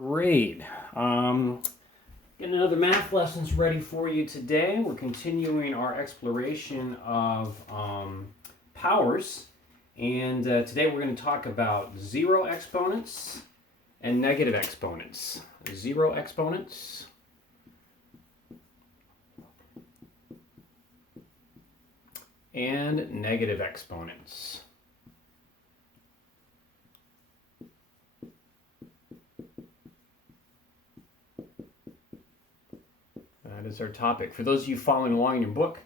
Great. Getting another math lessons ready for you today. We're continuing our exploration of powers. And today we're going to talk about zero exponents and negative exponents. Zero exponents and negative exponents. That is our topic. For those of you following along in your book,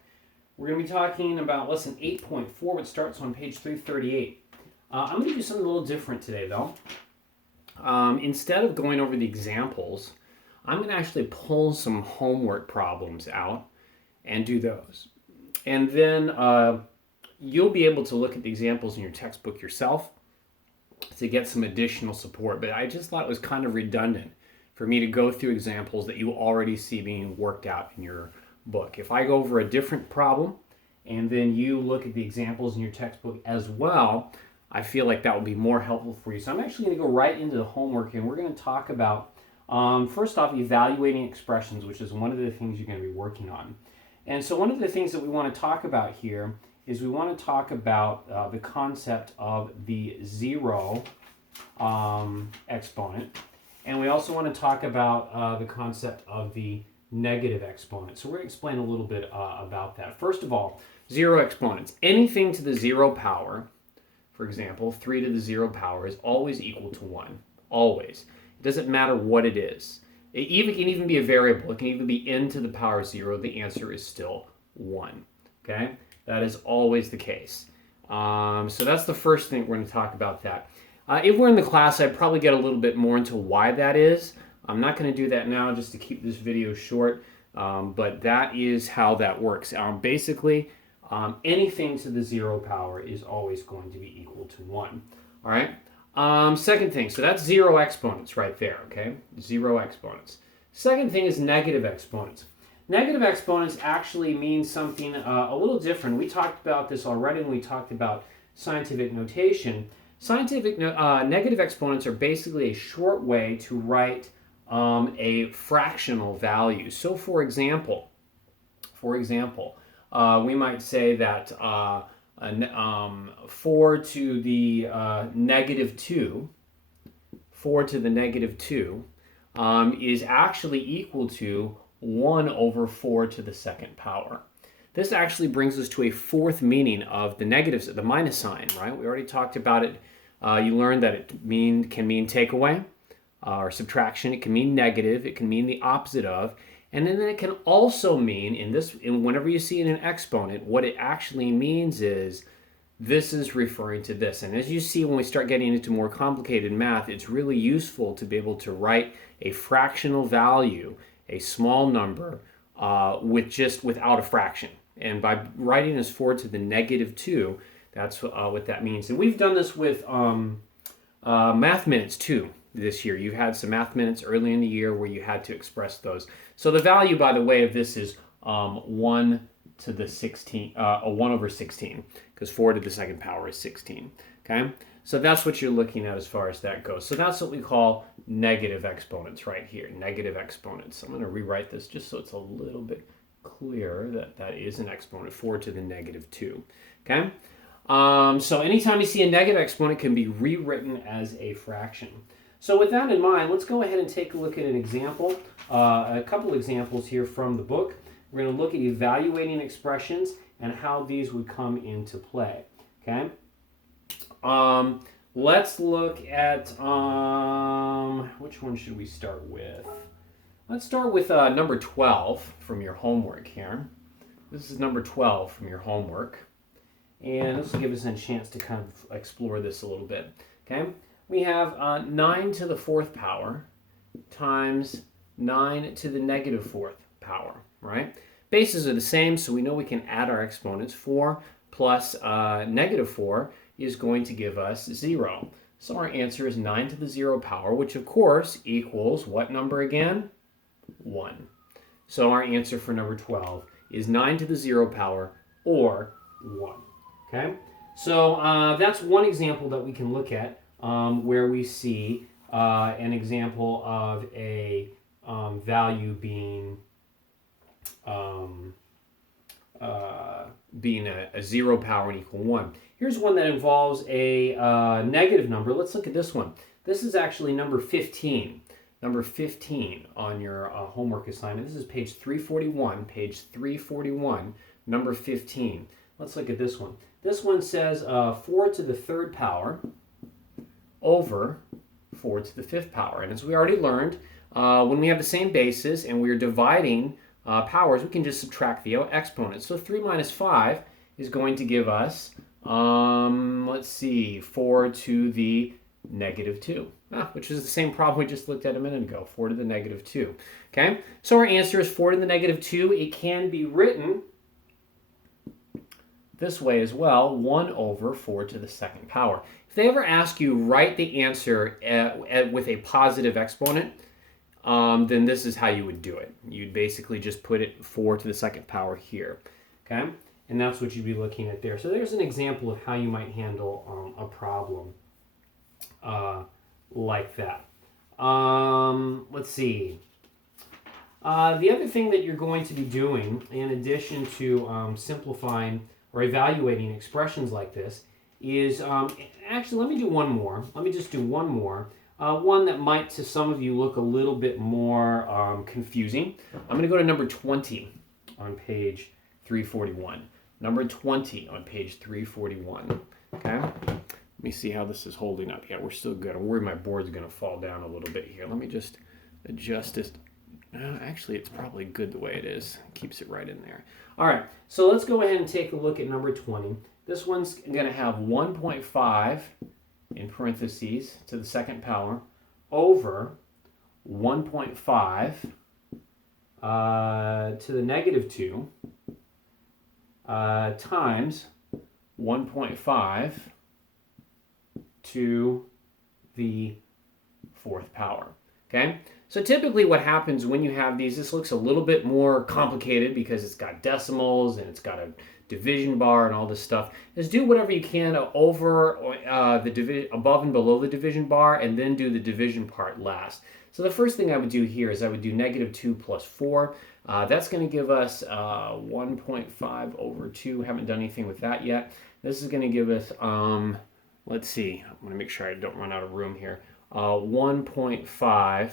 we're going to be talking about lesson 8.4, which starts on page 338. I'm going to do something a little different today, though. Instead of going over the examples, I'm going to actually pull some homework problems out and do those. And then you'll be able to look at the examples in your textbook yourself to get some additional support. But I just thought it was kind of redundant for me to go through examples that you already see being worked out in your book. If I go over a different problem and then you look at the examples in your textbook as well, I feel like that will be more helpful for you. So I'm actually going to go right into the homework, and we're going to talk about, first off, evaluating expressions, which is one of the things you're going to be working on. And so one of the things that we want to talk about here is we want to talk about the concept of the zero exponent. And we also want to talk about the concept of the negative exponent. So we're going to explain a little bit about that. First of all, zero exponents. Anything to the zero power, for example, 3 to the 0 power is always equal to 1. Always. It doesn't matter what it is. It can even be a variable. It can even be n to the power 0. The answer is still 1. Okay? That is always the case. So that's the first thing we're going to talk about that. If we're in the class, I'd probably get a little bit more into why that is. I'm not going to do that now just to keep this video short, but that is how that works. Basically, anything to the 0 power is always going to be equal to 1. All right? Second thing, so that's zero exponents right there, okay? Zero exponents. Second thing is negative exponents. Negative exponents actually mean something a little different. We talked about this already when we talked about scientific notation. Negative exponents are basically a short way to write a fractional value. So, for example, we might say that 4 to the negative 2, 4 to the negative 2 is actually equal to 1 over 4 to the second power. This actually brings us to a fourth meaning of the negatives, the minus sign, right? We already talked about it. You learned that it can mean takeaway or subtraction. It can mean negative. It can mean the opposite of. And then it can also mean, whenever you see in an exponent, what it actually means is this is referring to this. And as you see when we start getting into more complicated math, it's really useful to be able to write a fractional value, a small number, without a fraction. And by writing as 4 to the negative 2, that's what that means. And we've done this with math minutes too this year. You've had some math minutes early in the year where you had to express those. So the value, by the way, of this is 1 to the 16, 1 over 16, because 4 to the second power is 16. Okay? So that's what you're looking at as far as that goes. So that's what we call negative exponents right here, negative exponents. I'm going to rewrite this just so it's a little bit clear that is an exponent, 4 to the negative 2. Okay? So anytime you see a negative exponent, it can be rewritten as a fraction. So with that in mind, let's go ahead and take a look at an example, a couple examples here from the book. We're going to look at evaluating expressions and how these would come into play. Okay? Let's look at, which one should we start with? Let's start with number 12 from your homework here. This is number 12 from your homework. And this will give us a chance to kind of explore this a little bit. Okay? We have 9 to the 4th power times 9 to the negative 4th power, right? Bases are the same, so we know we can add our exponents. 4 plus negative 4 is going to give us 0. So our answer is 9 to the 0 power, which of course equals what number again? 1. So our answer for number 12 is 9 to the 0 power, or 1. Okay? So that's one example that we can look at where we see an example of a value being a 0 power and equal 1. Here's one that involves a negative number. Let's look at this one. This is actually number 15. Number 15 on your homework assignment. This is page 341. Page 341, number 15. Let's look at this one. This one says 4 to the third power over 4 to the fifth power. And as we already learned, when we have the same bases and we're dividing powers, we can just subtract the exponents. So 3 minus 5 is going to give us, let's see, 4 to the negative 2, which is the same problem we just looked at a minute ago, 4 to the negative 2. Okay, so our answer is 4 to the negative 2. It can be written this way as well, 1 over 4 to the second power. If they ever ask you, write the answer with a positive exponent, then this is how you would do it. You'd basically just put it 4 to the second power here, okay? And that's what you'd be looking at there. So there's an example of how you might handle a problem like that. Let's see. The other thing that you're going to be doing, in addition to simplifying or evaluating expressions like this, is actually, let me do one more. Let me just do one more. One that might, to some of you, look a little bit more confusing. I'm going to go to number 20 on page 341. Number 20 on page 341. Okay? Let me see how this is holding up. Yeah, we're still good. I'm worried my board's going to fall down a little bit here. Let me just adjust this. Actually, it's probably good the way it is. It keeps it right in there. All right, so let's go ahead and take a look at number 20. This one's going to have 1.5 in parentheses to the second power over 1.5 to the negative 2 times 1.5 to the fourth power. Okay? So typically what happens when you have these, this looks a little bit more complicated because it's got decimals and it's got a division bar and all this stuff, is do whatever you can over above and below the division bar, and then do the division part last. So the first thing I would do here is I would do negative 2 plus 4. That's going to give us 1.5 over 2. Haven't done anything with that yet. This is going to give us, let's see, I'm going to make sure I don't run out of room here. 1.5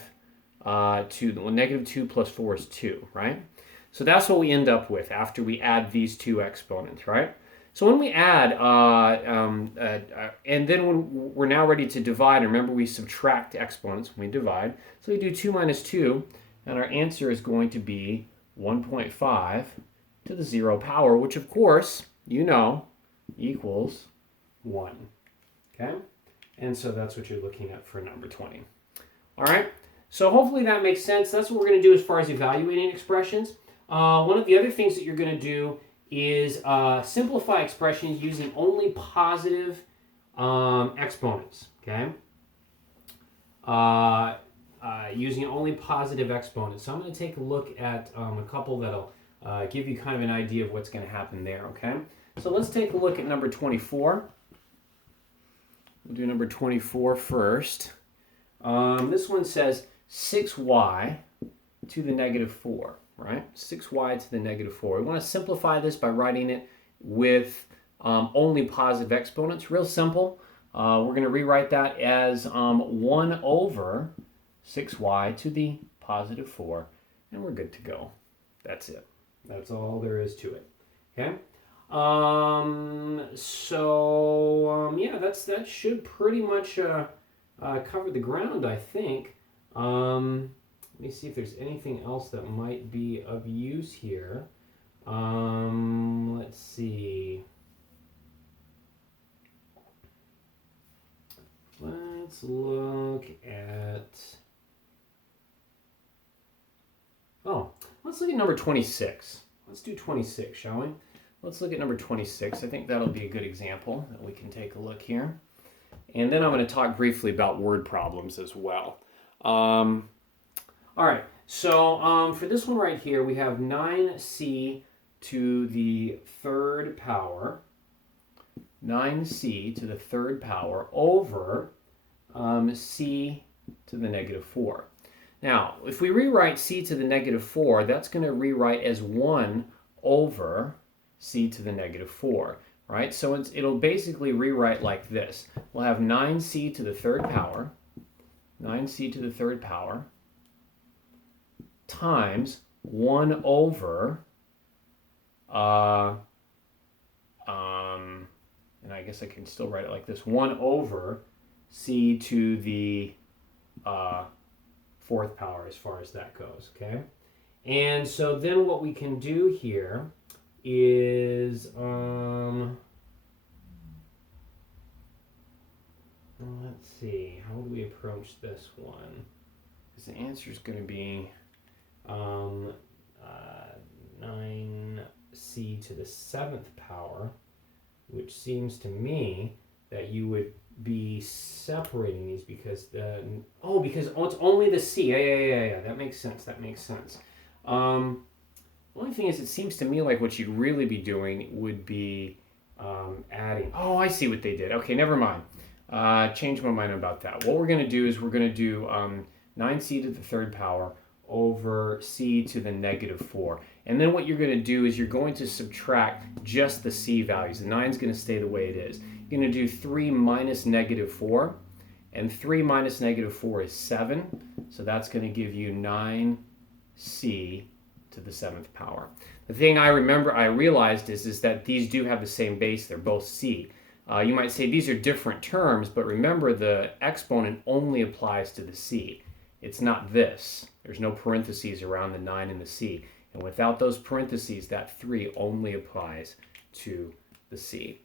to the negative 2 plus 4 is 2, right? So that's what we end up with after we add these two exponents, right? So when we add, and then when we're now ready to divide, remember we subtract exponents when we divide. So we do 2 minus 2, and our answer is going to be 1.5 to the 0 power, which of course, you know, equals 1, okay? And so that's what you're looking at for number 20. All right, so hopefully that makes sense. That's what we're going to do as far as evaluating expressions. One of the other things that you're going to do is simplify expressions using only positive exponents, okay? Using only positive exponents. So I'm going to take a look at a couple that'll give you kind of an idea of what's going to happen there, okay? So let's take a look at number 24. We'll do number 24 first. This one says 6y to the negative 4. Right? 6y to the negative 4. We want to simplify this by writing it with only positive exponents. Real simple. We're going to rewrite that as 1 over 6y to the positive 4. And we're good to go. That's it. That's all there is to it. Okay? Yeah, that should pretty much cover the ground, I think. Let me see if there's anything else that might be of use here. Let's see. Let's look at... let's look at number 26. Let's do 26, shall we? Let's look at number 26. I think that'll be a good example that we can take a look here. And then I'm going to talk briefly about word problems as well. All right, so for this one right here, we have 9c to the third power, 9c to the third power over c to the negative 4. Now, if we rewrite c to the negative 4, that's going to rewrite as 1 over c to the negative 4, right? So it'll basically rewrite like this. We'll have 9c to the third power, 9c to the third power, times 1 over, and I guess I can still write it like this, 1 over c to the fourth power as far as that goes, okay? And so then what we can do here is, let's see, how would we approach this one? Because the answer is going to be 9c to the seventh power, which seems to me that you would be separating these because it's only the c. Yeah. That makes sense. The only thing is, it seems to me like what you'd really be doing would be adding. Oh, I see what they did. Okay, never mind. Change my mind about that. What we're going to do is we're going to do 9c to the third power over c to the negative 4. And then what you're going to do is you're going to subtract just the c values. The 9 is going to stay the way it is. You're going to do 3 minus negative 4. And 3 minus negative 4 is 7. So that's going to give you 9c to the 7th power. The thing I realized is that these do have the same base. They're both c. You might say these are different terms, but remember the exponent only applies to the c. It's not this. There's no parentheses around the 9 and the c. And without those parentheses, that 3 only applies to the c.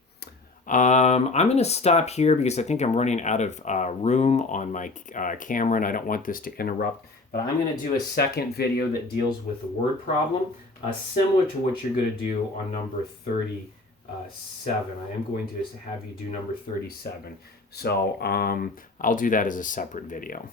I'm going to stop here because I think I'm running out of room on my camera and I don't want this to interrupt. But I'm going to do a second video that deals with the word problem, similar to what you're going to do on number 37. I am going to have you do number 37. So I'll do that as a separate video.